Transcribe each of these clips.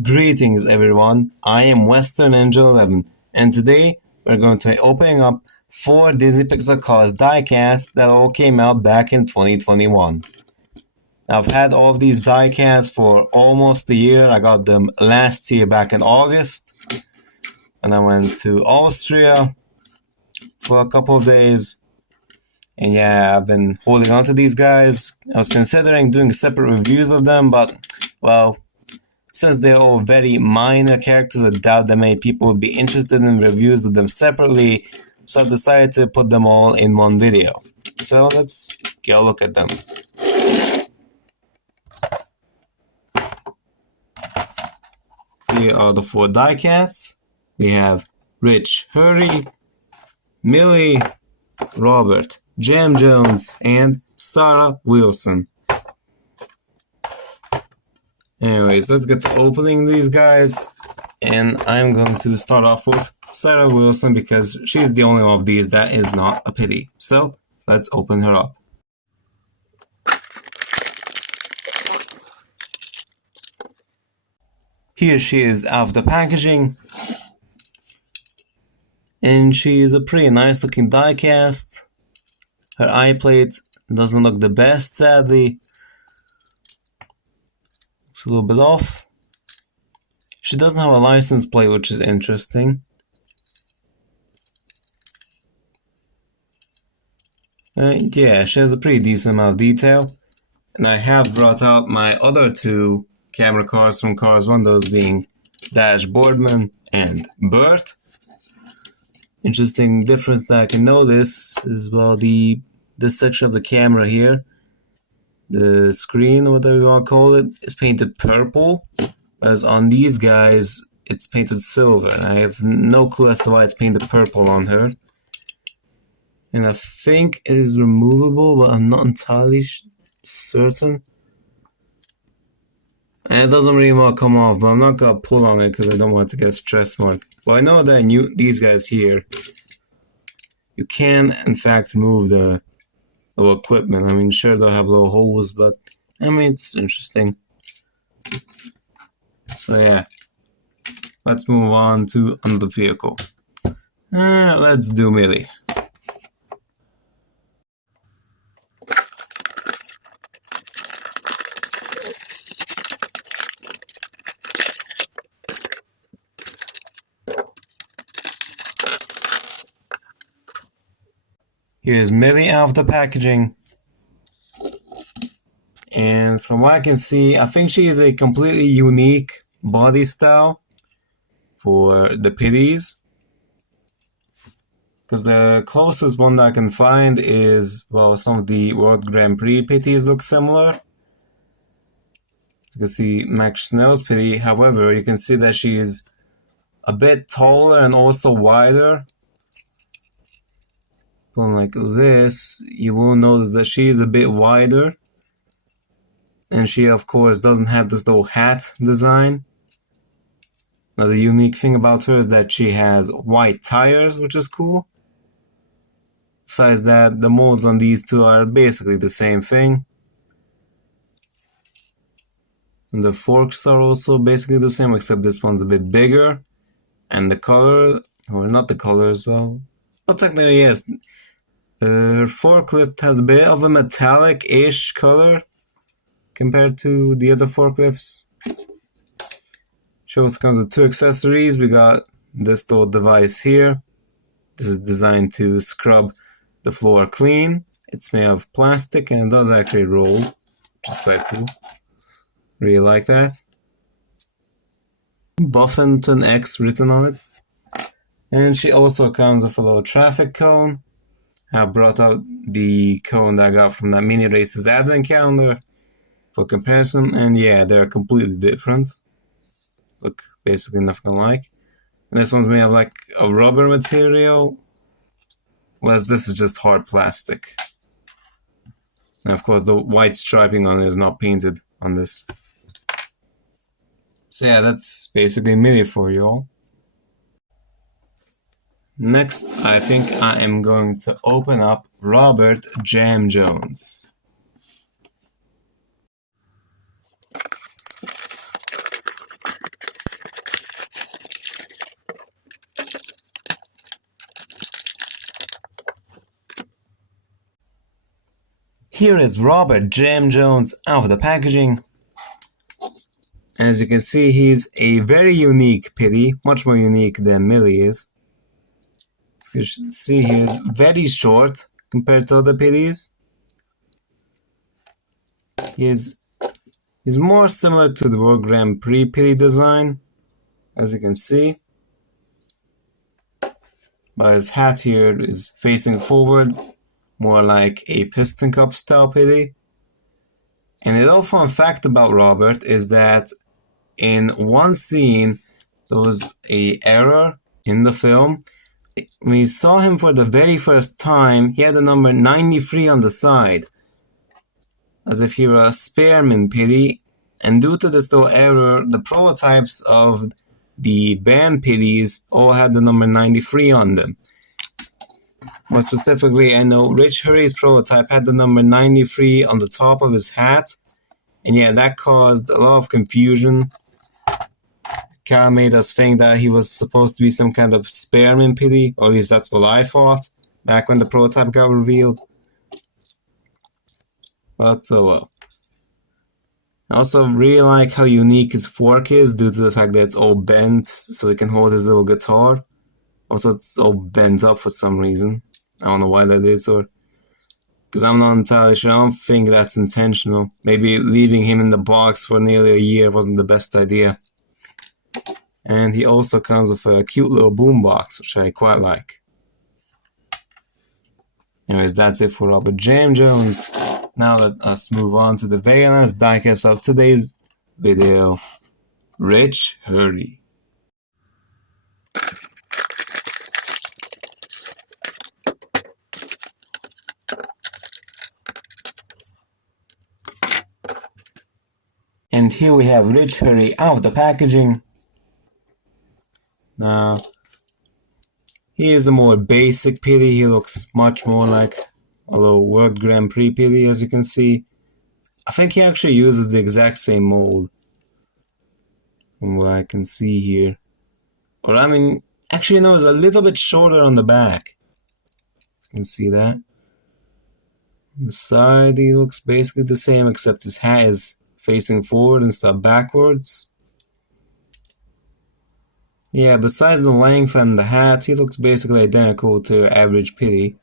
Greetings everyone, I am Western Ninja 11 and today we're going to be opening up 4 Disney Pixar Cars diecasts that all came out back in 2021. Now, I've had all of these diecasts for almost a year. I got them last year back in August and I went to Austria for a couple of days. And yeah, I've been holding on to these guys. I was considering doing separate reviews of them, but well, since they're all very minor characters, I doubt that many people would be interested in reviews of them separately, so I decided to put them all in one video. So let's get a look at them. Here are the 4 diecasts. We have Rich, Hurry, Millie, Robert, Jamjones, and Sara, Wheelson. Anyways, let's get to opening these guys, and I'm going to start off with Sara Wheelson because she's the only one of these that is not a pity. So, let's open her up. Here she is out of the packaging, and she is a pretty nice looking diecast. Her eye plate doesn't look the best, sadly. It's a little bit off. She doesn't have a license plate, which is interesting. Yeah, she has a pretty decent amount of detail. And I have brought out my other 2 camera cars from Cars 1, those being Dash Boardman and Bert. Interesting difference that I can notice is, well, this section of the camera here, the screen, whatever you want to call it, is painted purple, whereas on these guys it's painted silver, and I have no clue as to why it's painted purple on her. And I think it is removable, but I'm not entirely certain. And it doesn't really want to come off, but I'm not going to pull on it because I don't want it to get a stress mark. Well, I know that these guys here, you can in fact remove the little equipment. I mean, sure, they'll have little holes, but I mean, it's interesting. So yeah, let's move on to another vehicle. Let's do Millie. Here's Millie out of the packaging. And from what I can see, I think she is a completely unique body style for the pitties. Because the closest one that I can find is, well, some of the World Grand Prix pitties look similar. You can see Max Snell's pitty. However, you can see that she is a bit taller and also wider. Going like this, you will notice that she is a bit wider. And she, of course, doesn't have this little hat design. Now, the unique thing about her is that she has white tires, which is cool. Besides that, the molds on these 2 are basically the same thing. And the forks are also basically the same, except this one's a bit bigger. And the color, or not the color as well. Well, technically, yes. Her forklift has a bit of a metallic-ish color compared to the other forklifts. She also comes with 2 accessories. We got this little device here. This is designed to scrub the floor clean. It's made of plastic and it does actually roll, which is quite cool. Really like that. Buffington X written on it. And she also comes with a little traffic cone. I brought out the cone that I got from that Mini Races advent calendar for comparison, and yeah, they're completely different. Look basically nothing alike. And this one's made of like a rubber material, whereas this is just hard plastic. And of course the white striping on it is not painted on this. So yeah, that's basically Millie for you all. Next, I think I am going to open up Robert Jamjones. here is Robert Jamjones out of the packaging. As you can see, he's a very unique pity, much more unique than Millie is. As you can see, he is very short compared to other pitties. He's more similar to the World Grand Prix pitty design, as you can see. But his hat here is facing forward, more like a piston cup style pitty. And a little fun fact about Robert is that in one scene, there was an error in the film. When you saw him for the very first time, he had the number 93 on the side, as if he were a Spearman pitty. And due to this little error, the prototypes of the band pitties all had the number 93 on them. More specifically, I know Rich Hurry's prototype had the number 93 on the top of his hat. And yeah, that caused a lot of confusion. Kind of made us think that he was supposed to be some kind of Spearman pitty, or at least that's what I thought back when the prototype got revealed. But oh well. I also really like how unique his fork is due to the fact that it's all bent so he can hold his little guitar. Also, it's all bent up for some reason. I don't know why that is, or because I'm not entirely sure. I don't think that's intentional. Maybe leaving him in the box for nearly a year wasn't the best idea. And he also comes with a cute little boombox, which I quite like. Anyways, that's it for Robert Jamjones. Now let us move on to the very last diecast of today's video, Rich Hurry. And here we have Rich Hurry out of the packaging. Now, he is a more basic pitty. He looks much more like a little World Grand Prix pitty, as you can see. I think he actually uses the exact same mold, from what I can see here. Or I mean, actually no, it's a little bit shorter on the back. You can see that. On the side, he looks basically the same, except his hat is facing forward instead of backwards. Yeah, besides the length and the hat, he looks basically identical to your average pitty.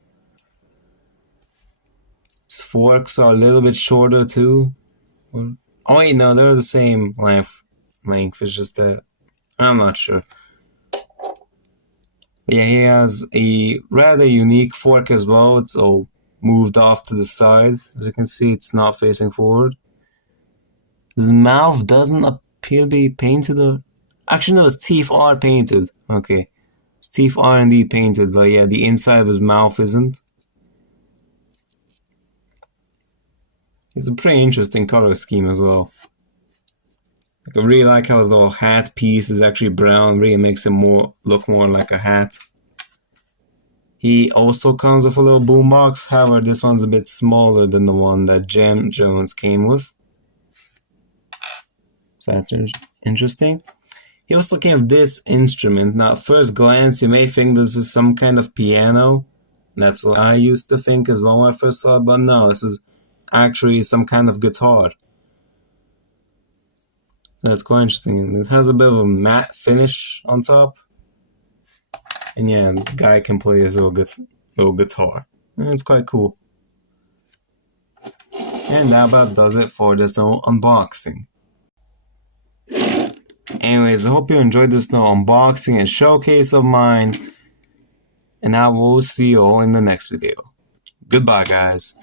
His forks are a little bit shorter too. Oh wait, no, they're the same length. It's just that I'm not sure. But yeah, he has a rather unique fork as well. It's all moved off to the side. As you can see, it's not facing forward. His mouth doesn't appear to be painted. Actually, no, his teeth are painted. Okay. His teeth are indeed painted, but yeah, the inside of his mouth isn't. It's a pretty interesting color scheme as well. I really like how his little hat piece is actually brown. Really makes him look more like a hat. He also comes with a little boombox. However, this one's a bit smaller than the one that Jamjones came with. So that's interesting. He also came with this instrument. Now, at first glance, you may think this is some kind of piano. That's what I used to think as well when I first saw it, but no, this is actually some kind of guitar. That's quite interesting. It has a bit of a matte finish on top. And yeah, the guy can play his little guitar. And it's quite cool. And that about does it for this little unboxing. Anyways, I hope you enjoyed this little unboxing and showcase of mine. And I will see you all in the next video. Goodbye, guys.